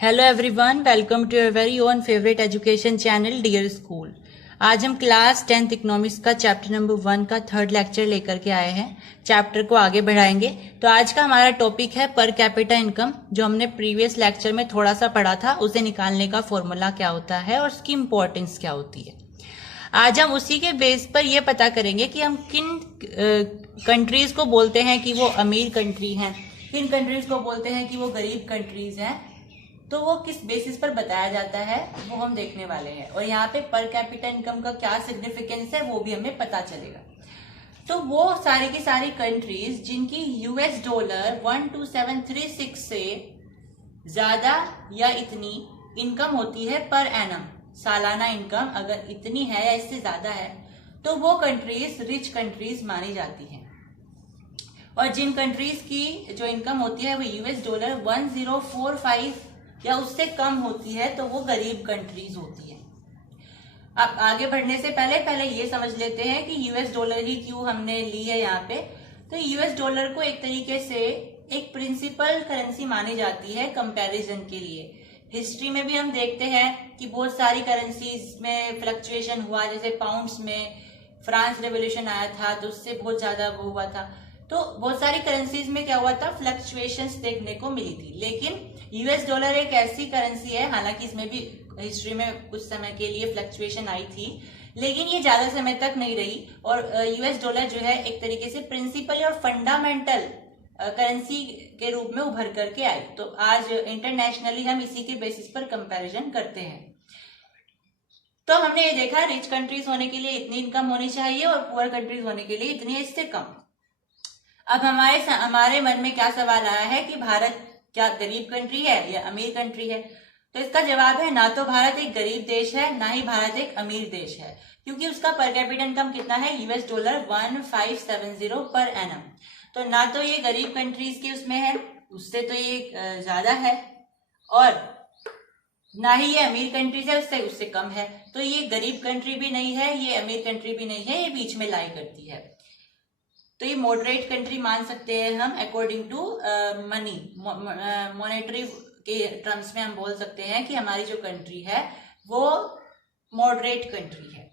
Hello everyone, welcome to your very own favourite education channel dear school. आज हम class 10th economics का chapter number 1 का third lecture लेकर के आए हैं। चैप्टर को आगे बढ़ाएंगे। तो आज का हमारा टॉपिक है पर कैपिटा इनकम। जो हमने प्रीवियस लेक्चर में थोड़ा सा पढ़ा था, उसे निकालने का फॉर्मूला क्या होता है और उसकी इंपॉर्टेंस क्या होती है। आज हम उसी के बेस पर यह पता करेंगे कि हम किन कंट्रीज को बोलते हैं कि वो अमीर कंट्री हैं, किन कंट्रीज को बोलते हैं कि वो गरीब कंट्रीज हैं। तो वो किस बेसिस पर बताया जाता है वो हम देखने वाले हैं, और यहाँ पे पर कैपिटा इनकम का क्या सिग्निफिकेंस है वो भी हमें पता चलेगा। तो वो सारी की सारी कंट्रीज जिनकी यूएस डॉलर 12736 से ज्यादा या इतनी इनकम होती है पर एनम, सालाना इनकम अगर इतनी है या इससे ज्यादा है तो वो कंट्रीज रिच कंट्रीज मानी जाती हैं। और जिन कंट्रीज की जो इनकम होती है वो यूएस डॉलर 1045 या उससे कम होती है तो वो गरीब कंट्रीज होती है। अब आगे बढ़ने से पहले ये समझ लेते हैं कि यूएस डॉलर ही क्यों हमने ली है यहाँ पे। तो यूएस डॉलर को एक तरीके से एक प्रिंसिपल करेंसी मानी जाती है कंपैरिजन के लिए। हिस्ट्री में भी हम देखते हैं कि बहुत सारी करेंसीज में फ्लक्चुएशन हुआ, जैसे पाउंड्स में फ्रांस रेवोल्यूशन आया था तो उससे बहुत ज्यादा वो हुआ था। तो बहुत सारी करेंसीज में क्या हुआ था, फ्लक्चुएशंस देखने को मिली थी। लेकिन यूएस डॉलर एक ऐसी करेंसी है, हालांकि इसमें भी हिस्ट्री में कुछ समय के लिए फ्लक्चुएशन आई थी, लेकिन ये ज्यादा समय तक नहीं रही। और यूएस डॉलर जो है एक तरीके से प्रिंसिपल और फंडामेंटल करेंसी के रूप में उभर करके आई। तो आज इंटरनेशनली हम इसी के बेसिस पर कंपैरिजन करते हैं। तो हमने ये देखा रिच कंट्रीज होने के लिए इतनी इनकम होनी चाहिए और पुअर कंट्रीज होने के लिए इतनी, इससे कम। अब हमारे मन में क्या सवाल आया है कि भारत क्या गरीब कंट्री है या अमीर कंट्री है। तो इसका जवाब है ना तो भारत एक गरीब देश है, ना ही भारत एक अमीर देश है, क्योंकि उसका पर कैपिटा इनकम कितना है, यूएस डॉलर 1570 पर एनम। तो ना तो ये गरीब कंट्रीज के उसमें है, उससे तो ये ज्यादा है, और ना ही ये अमीर कंट्रीज है, उससे कम है। तो ये गरीब कंट्री भी नहीं है, ये अमीर कंट्री भी नहीं है, ये बीच में लाई करती है। तो ये मॉडरेट कंट्री मान सकते हैं हम अकॉर्डिंग टू मनी, मॉनेटरी के टर्म्स में हम बोल सकते हैं कि हमारी जो कंट्री है वो मॉडरेट कंट्री है।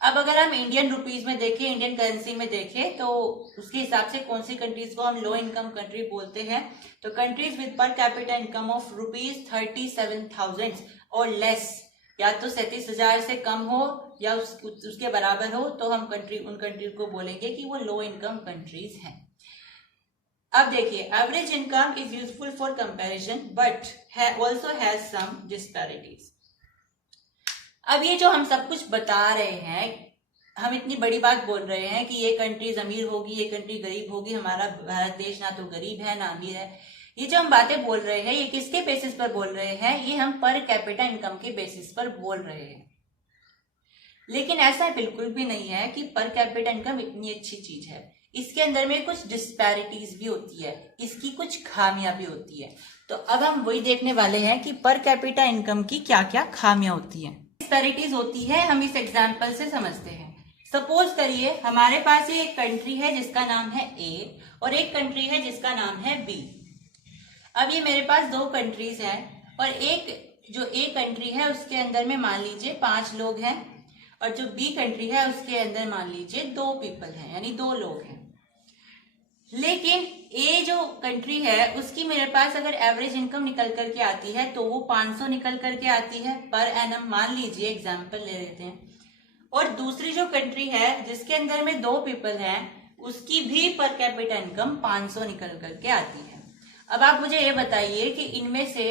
अब अगर हम इंडियन रुपीज में देखें, इंडियन करेंसी में देखें, तो उसके हिसाब से कौन सी कंट्रीज को हम लो इनकम कंट्री बोलते हैं। तो countries with per capita income of ₹37,000 और लेस, या तो 37,000 से कम हो या उसके बराबर हो, तो हम उन कंट्री को बोलेंगे कि वो लो इनकम कंट्रीज हैं। अब देखिए, average income is useful for comparison but also has some disparities. अब ये जो हम सब कुछ बता रहे हैं, हम इतनी बड़ी बात बोल रहे हैं कि ये कंट्रीज अमीर होगी, ये कंट्री गरीब होगी, हमारा भारत देश ना तो गरीब है ना अमीर है, ये जो हम बातें बोल रहे हैं ये किसके बेसिस पर बोल रहे हैं, ये हम पर कैपिटा इनकम के बेसिस पर बोल रहे हैं। लेकिन ऐसा बिल्कुल भी नहीं है कि पर कैपिटा इनकम इतनी अच्छी चीज है। इसके अंदर में कुछ डिस्पैरिटीज भी होती है, इसकी कुछ खामियां भी होती है। तो अब हम वही देखने वाले हैं कि पर कैपिटा इनकम की क्या क्या खामियां होती हैं, डिस्पैरिटीज होती है। हम इस एग्जाम्पल से समझते हैं। सपोज करिए हमारे पास ये एक कंट्री है जिसका नाम है ए और एक कंट्री है जिसका नाम है बी। अब ये मेरे पास दो कंट्रीज हैं, और एक जो ए कंट्री है उसके अंदर में मान लीजिए 5 लोग हैं, और जो बी कंट्री है उसके अंदर मान लीजिए 2 पीपल हैं, यानी 2 लोग हैं। लेकिन ए जो कंट्री है उसकी मेरे पास अगर एवरेज इनकम निकल करके आती है तो वो 500 निकल करके आती है पर एनम, मान लीजिए, एग्जाम्पल ले लेते हैं। और दूसरी जो कंट्री है जिसके अंदर में 2 पीपल हैं, उसकी भी पर कैपिटा इनकम 500 निकल करके आती है। अब आप मुझे ये बताइए कि इनमें से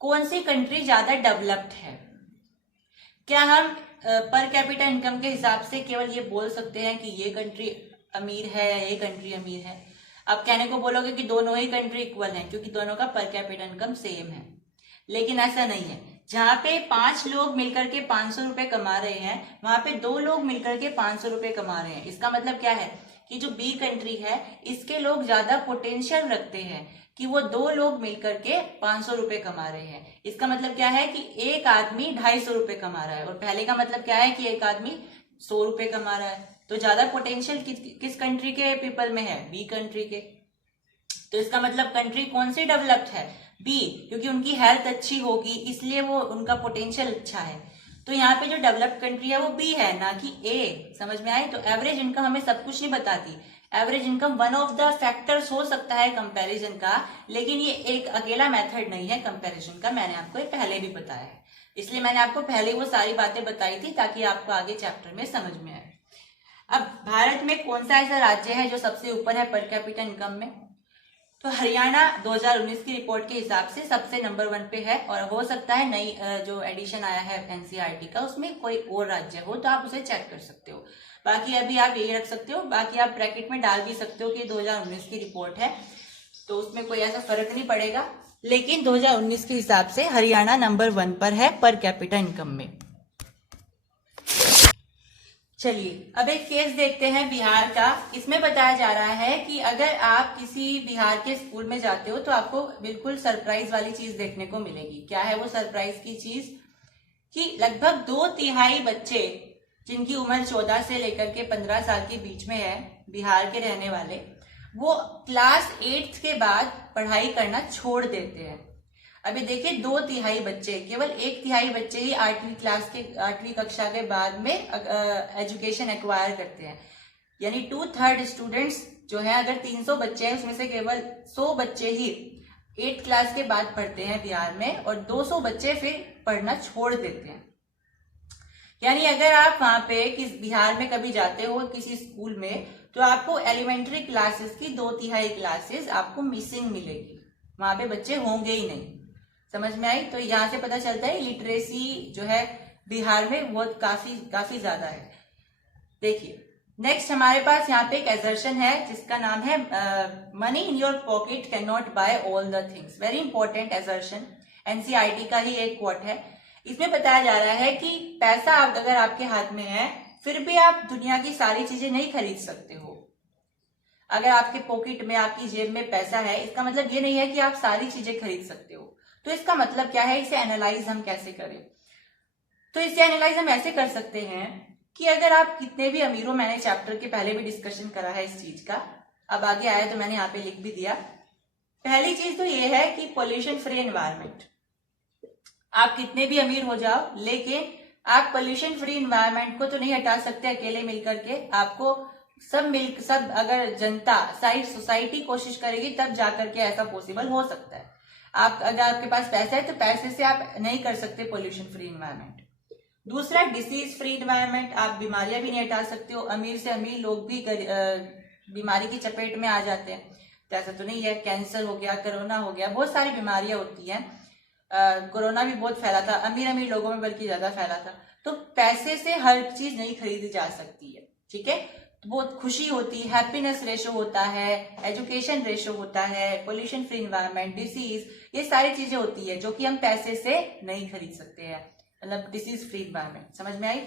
कौन सी कंट्री ज्यादा डेवलप्ड है। क्या हम पर कैपिटा इनकम के हिसाब से केवल ये बोल सकते हैं कि ये कंट्री अमीर है या ये कंट्री अमीर है। आप कहने को बोलोगे कि दोनों ही कंट्री इक्वल हैं क्योंकि दोनों का पर कैपिटा इनकम सेम है, लेकिन ऐसा नहीं है। जहां पे 5 लोग मिलकर के 500 रुपए कमा रहे हैं, वहां पे 2 लोग मिलकर के 500 रुपए कमा रहे हैं। इसका मतलब क्या है कि जो बी कंट्री है इसके लोग ज्यादा पोटेंशियल रखते हैं कि वो 2 लोग मिलकर के 500 रुपए कमा रहे हैं। इसका मतलब क्या है कि एक आदमी 250 रुपए कमा रहा है, और पहले का मतलब क्या है कि एक आदमी 100 रुपए कमा रहा है। तो ज्यादा पोटेंशियल किस कंट्री के पीपल में है, बी कंट्री के। तो इसका मतलब कंट्री कौन सी डेवलप्ड है, बी, क्योंकि उनकी हेल्थ अच्छी होगी इसलिए वो उनका पोटेंशियल अच्छा है। तो यहाँ पे जो डेवलप्ड कंट्री है वो बी है, ना कि ए। समझ में आई? तो एवरेज इनकम हमें सब कुछ नहीं बताती। Average income one of the factors हो सकता है कंपैरिजन का, लेकिन ये एक अकेला मेथड नहीं है कंपैरिजन का। मैंने आपको ये पहले भी बताया है, इसलिए मैंने आपको पहले वो सारी बातें बताई थी ताकि आपको आगे चैप्टर में समझ में आए। अब भारत में कौन सा ऐसा राज्य है जो सबसे ऊपर है पर कैपिटा इनकम में? तो हरियाणा 2019 की रिपोर्ट के हिसाब से सबसे नंबर 1 पे है, और हो सकता है नई जो एडिशन आया है एनसीईआरटी का उसमें कोई और राज्य हो तो आप उसे चेक कर सकते हो। बाकी अभी आप यही रख सकते हो, बाकी आप ब्रैकेट में डाल भी सकते हो कि 2019 की रिपोर्ट है तो उसमें कोई ऐसा फर्क नहीं पड़ेगा, लेकिन 2019 के हिसाब से हरियाणा नंबर 1 पर है पर कैपिटा इनकम में। चलिए अब एक केस देखते हैं बिहार का। इसमें बताया जा रहा है कि अगर आप किसी बिहार के स्कूल में जाते हो तो आपको बिल्कुल सरप्राइज वाली चीज देखने को मिलेगी। क्या है वो सरप्राइज की चीज? कि लगभग 2/3 बच्चे जिनकी उम्र 14 से लेकर के 15 साल के बीच में है, बिहार के रहने वाले, वो क्लास 8 के बाद पढ़ाई करना छोड़ देते हैं। अभी देखिए 2/3 बच्चे, केवल 1/3 बच्चे ही 8वीं कक्षा के बाद में एजुकेशन एक्वायर करते हैं। यानी 2/3 स्टूडेंट्स जो है, अगर 300 बच्चे हैं उसमें से केवल 100 बच्चे ही 8th क्लास के बाद पढ़ते हैं बिहार में, और 200 बच्चे फिर पढ़ना छोड़ देते हैं। यानी अगर आप वहां पे बिहार में कभी जाते हो किसी स्कूल में तो आपको एलिमेंट्री क्लासेस की 2/3 क्लासेस आपको मिसिंग मिलेगी, वहां पे बच्चे होंगे ही नहीं। समझ में आई? तो यहाँ से पता चलता है लिटरेसी जो है बिहार में बहुत काफी ज्यादा है। देखिए नेक्स्ट हमारे पास यहाँ पे एक एजर्शन है जिसका नाम है money in your pocket can not buy all the things. Very important assertion, NCERT का ही एक कोट है। इसमें बताया जा रहा है कि पैसा अगर आपके हाथ में है फिर भी आप दुनिया की सारी चीजें नहीं खरीद सकते हो। अगर आपके पॉकेट में, आपकी जेब में पैसा है, इसका मतलब ये नहीं है कि आप सारी चीजें खरीद सकते हो। तो इसका मतलब क्या है, इसे एनालाइज हम कैसे करें? तो इसे एनालाइज हम ऐसे कर सकते हैं कि अगर आप कितने भी अमीर हो, मैंने चैप्टर के पहले भी डिस्कशन करा है इस चीज का, अब आगे आया तो मैंने यहाँ पे लिख भी दिया। पहली चीज तो ये है कि पोल्यूशन फ्री एनवायरमेंट। आप कितने भी अमीर हो जाओ, लेकिन आप पोल्यूशन फ्री एनवायरमेंट को तो नहीं हटा सकते अकेले मिलकर के। आपको सब अगर जनता, सारी सोसाइटी कोशिश करेगी तब जाकर के ऐसा पॉसिबल हो सकता है। अगर आपके पास पैसा है तो पैसे से आप नहीं कर सकते पोल्यूशन फ्री एनवायरमेंट। दूसरा डिसीज फ्री एनवायरमेंट, आप बीमारियां भी नहीं हटा सकते हो। अमीर से अमीर लोग भी बीमारी की चपेट में आ जाते हैं, तो ऐसा तो नहीं है। कैंसर हो गया, कोरोना हो गया, बहुत सारी बीमारियां होती हैं। कोरोना भी बहुत फैला था, अमीर लोगों में बल्कि ज्यादा फैला था। तो पैसे से हर चीज नहीं खरीदी जा सकती है, ठीक है। तो बहुत खुशी होती है, हैप्पीनेस रेशो होता है, एजुकेशन रेशो होता है, पोल्यूशन फ्री एनवायरमेंट, डिसीज, ये सारी चीजें होती है जो कि हम पैसे से नहीं खरीद सकते हैं। मतलब डिसीज फ्री एनवायरमेंट, समझ में आई?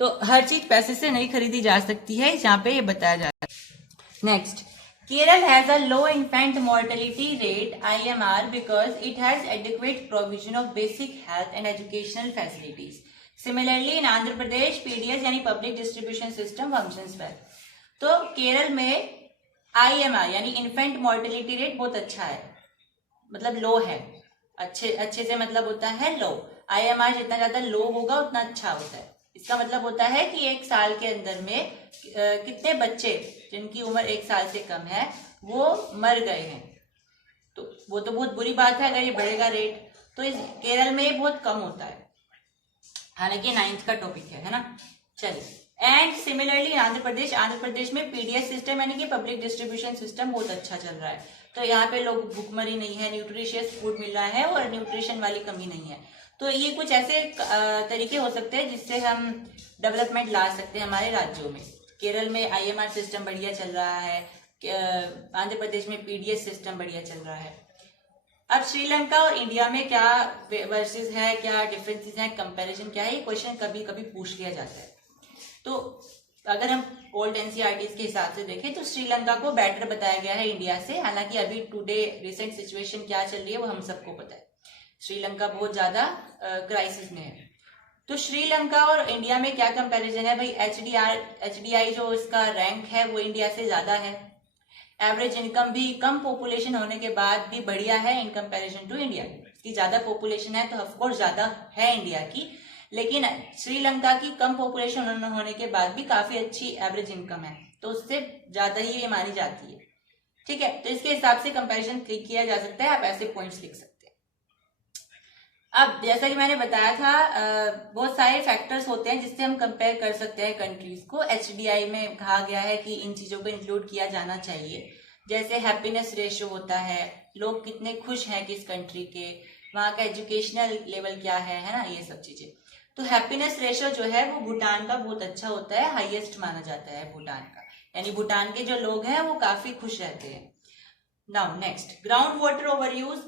तो हर चीज पैसे से नहीं खरीदी जा सकती है, यहाँ पे ये बताया जा रहा है। Next, Kerala has a low infant mortality rate (IMR) because it has adequate provision of basic health and educational facilities. Similarly, in Andhra Pradesh, PDS यानी Public Distribution System functions well. तो केरल में IMR यानी infant mortality rate बहुत अच्छा है, मतलब लो है। अच्छे से मतलब होता है लो। IMR जितना ज्यादा लो होगा उतना अच्छा होता है। इसका मतलब होता है कि 1 साल के अंदर में कितने बच्चे जिनकी उम्र 1 साल से कम है वो मर गए हैं। तो वो तो बहुत बुरी बात है अगर ये बढ़ेगा रेट, तो इस केरल में बहुत कम होता है। हालांकि 9th का टॉपिक है ना। चलिए, एंड सिमिलरली आंध्र प्रदेश में पीडीएस सिस्टम यानी कि पब्लिक डिस्ट्रीब्यूशन सिस्टम बहुत अच्छा चल रहा है। तो यहाँ पे लोग भूखमरी नहीं है, न्यूट्रिशियस फूड मिल रहा है और न्यूट्रिशन वाली कमी नहीं है। तो ये कुछ ऐसे तरीके हो सकते हैं जिससे हम डेवलपमेंट ला सकते हैं हमारे राज्यों में। केरल में IMR सिस्टम बढ़िया चल रहा है, आंध्र प्रदेश में पीडीएस सिस्टम बढ़िया चल रहा है। अब श्रीलंका और इंडिया में क्या वर्सेस है, क्या डिफरेंसेस हैं, कंपैरिजन क्या है, ये क्वेश्चन कभी कभी पूछ लिया जाता है। तो अगर हम ओल्ड एनसीईआरटी के हिसाब से देखें तो श्रीलंका को बेटर बताया गया है इंडिया से। हालांकि अभी टुडे रिसेंट सिचुएशन क्या चल रही है वो हम सबको पता है, श्रीलंका बहुत ज्यादा क्राइसिस में है। तो श्रीलंका और इंडिया में क्या कंपैरिजन है भाई? HDI जो इसका रैंक है वो इंडिया से ज्यादा है। एवरेज इनकम भी कम पॉपुलेशन होने के बाद भी बढ़िया है इन कंपैरिजन टू इंडिया। इसकी ज्यादा पॉपुलेशन है तो ऑफकोर्स ज्यादा है इंडिया की, लेकिन श्रीलंका की कम पॉपुलेशन होने के बाद भी काफी अच्छी एवरेज इनकम है, तो उससे ज्यादा ही ये मानी जाती है। ठीक है, तो इसके हिसाब से कंपैरिजन किया जा सकता है, आप ऐसे पॉइंट्स लिख सकते हैं। अब जैसा कि मैंने बताया था, बहुत सारे फैक्टर्स होते हैं जिससे हम कंपेयर कर सकते हैं कंट्रीज को। HDI में कहा गया है कि इन चीजों को इंक्लूड किया जाना चाहिए, जैसे हैप्पीनेस रेशियो होता है, लोग कितने खुश हैं किस कंट्री के, वहां का एजुकेशनल लेवल क्या है ना, ये सब चीजें। तो हैप्पीनेस रेशियो जो है वो भूटान का बहुत अच्छा होता है, हाईएस्ट माना जाता है भूटान का, यानी भूटान के जो लोग हैं वो काफी खुश रहते हैं। Now next, ground water over use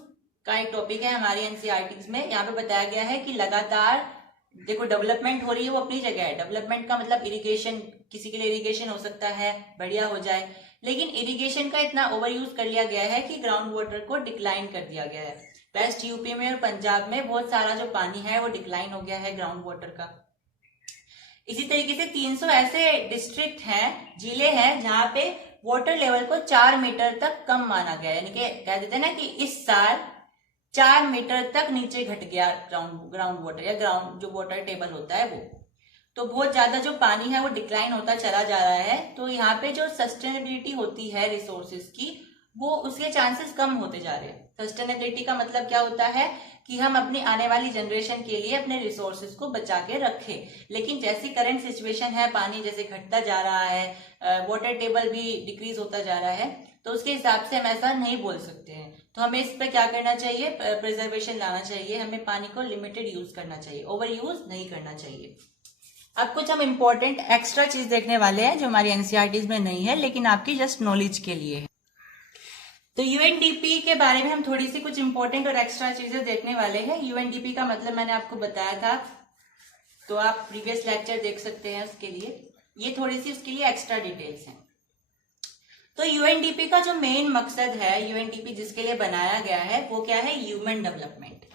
का एक टॉपिक है हमारी एनसीईआरटी में। यहाँ पे बताया गया है कि लगातार देखो डेवलपमेंट हो रही है, वो अपनी जगह है। डेवलपमेंट का मतलब इरिगेशन, किसी के लिए इरिगेशन हो सकता है, बढ़िया हो जाए, लेकिन इरिगेशन का इतना ओवर यूज कर लिया गया है कि ग्राउंड वाटर को डिक्लाइन कर दिया गया है। वेस्ट यूपी में और पंजाब में बहुत सारा जो पानी है वो डिक्लाइन हो गया है ग्राउंड वाटर का। इसी तरीके से 300 ऐसे डिस्ट्रिक्ट हैं, जिले हैं, जहां पे वाटर लेवल को 4 मीटर तक कम माना गया है, यानी कि कह देते हैं ना कि इस साल 4 मीटर तक नीचे घट गया ग्राउंड वाटर या ग्राउंड जो वाटर टेबल होता है वो। तो बहुत ज्यादा जो पानी है वो डिक्लाइन होता चला जा रहा है। तो यहाँ पे जो सस्टेनेबिलिटी होती है रिसोर्सेज की, वो उसके चांसेस कम होते जा रहे हैं। सस्टेनेबिलिटी का मतलब क्या होता है कि हम अपनी आने वाली जनरेशन के लिए अपने रिसोर्सेज को बचा के रखें, लेकिन जैसी करंट सिचुएशन है, पानी जैसे घटता जा रहा है, वाटर टेबल भी डिक्रीज होता जा रहा है, तो उसके हिसाब से हम ऐसा नहीं बोल सकते हैं। तो हमें इस पर क्या करना चाहिए, प्रिजर्वेशन लाना चाहिए, हमें पानी को लिमिटेड यूज करना चाहिए, ओवर यूज नहीं करना चाहिए। अब कुछ हम इम्पोर्टेंट एक्स्ट्रा चीज देखने वाले हैं जो हमारी एनसीईआरटी में नहीं है, लेकिन आपकी जस्ट नॉलेज के लिए है। तो यूएनडीपी के बारे में हम थोड़ी सी कुछ इंपॉर्टेंट और एक्स्ट्रा चीजें देखने वाले हैं। यूएनडीपी का मतलब मैंने आपको बताया था, तो आप प्रीवियस लेक्चर देख सकते हैं उसके लिए। ये थोड़ी सी उसके लिए एक्स्ट्रा डिटेल्स हैं। तो यूएनडीपी का जो मेन मकसद है, यूएनडीपी जिसके लिए बनाया गया है, वो क्या है, ह्यूमन डेवलपमेंट।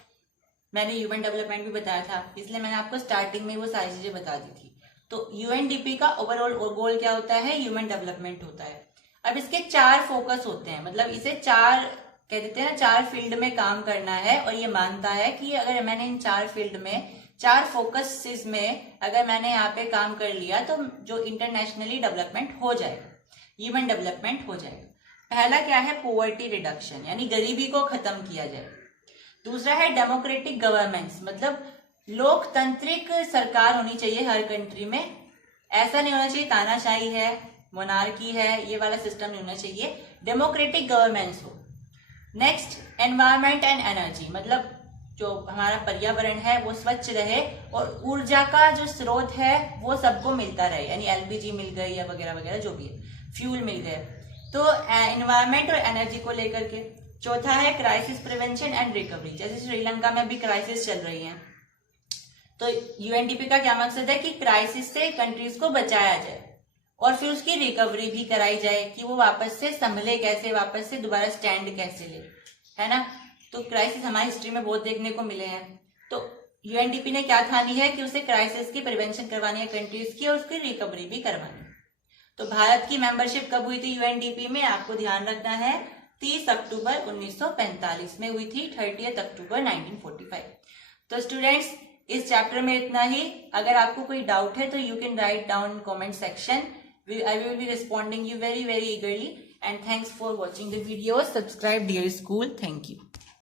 मैंने ह्यूमन डेवलपमेंट भी बताया था, इसलिए मैंने आपको स्टार्टिंग में वो सारी चीजें बता दी थी। तो यूएनडीपी का ओवरऑल गोल क्या होता है, ह्यूमन डेवलपमेंट होता है। अब इसके 4 फोकस होते हैं, मतलब इसे 4 कह देते हैं ना, 4 फील्ड में काम करना है, और ये मानता है कि अगर मैंने इन 4 फील्ड में, 4 फोकसेस में अगर मैंने यहाँ पे काम कर लिया, तो जो इंटरनेशनली डेवलपमेंट हो जाएगा, ह्यूमन डेवलपमेंट हो जाएगा। पहला क्या है, पॉवर्टी रिडक्शन, यानी गरीबी को खत्म किया जाए। दूसरा है डेमोक्रेटिक गवर्नेंस, मतलब लोकतांत्रिक सरकार होनी चाहिए हर कंट्री में। ऐसा नहीं होना चाहिए तानाशाही है, मोनार्की है, ये वाला सिस्टम नहीं होना चाहिए, डेमोक्रेटिक गवर्नेंस हो। नेक्स्ट, एनवायरमेंट एंड एनर्जी, मतलब जो हमारा पर्यावरण है वो स्वच्छ रहे और ऊर्जा का जो स्रोत है वो सबको मिलता रहे, यानी एलपीजी मिल गई या वगैरह वगैरह जो भी है, फ्यूल मिल गए। तो एनवायरमेंट और एनर्जी को लेकर के। चौथा है क्राइसिस प्रिवेंशन एंड रिकवरी, जैसे श्रीलंका में भी क्राइसिस चल रही है, तो यूएनडीपी का क्या मकसद है कि क्राइसिस से कंट्रीज को बचाया जाए और फिर उसकी रिकवरी भी कराई जाए कि वो वापस से संभले कैसे, वापस से दोबारा स्टैंड कैसे ले, है ना। तो क्राइसिस हमारी हिस्ट्री में बहुत देखने को मिले हैं। तो यूएनडीपी ने क्या ठानी है कि उसे क्राइसिस की प्रिवेंशन करवानी है कंट्रीज की, और उसकी रिकवरी भी करवानी है। तो भारत की मेंबरशिप कब हुई थी यूएनडीपी में, आपको ध्यान रखना है 30 अक्टूबर 1945 में हुई थी, 30 अक्टूबर 1945। तो स्टूडेंट्स, इस चैप्टर में इतना ही। अगर आपको कोई डाउट है तो you can write down in comment section. I will be responding you very eagerly, and thanks for watching the video. Subscribe Dear School. Thank you.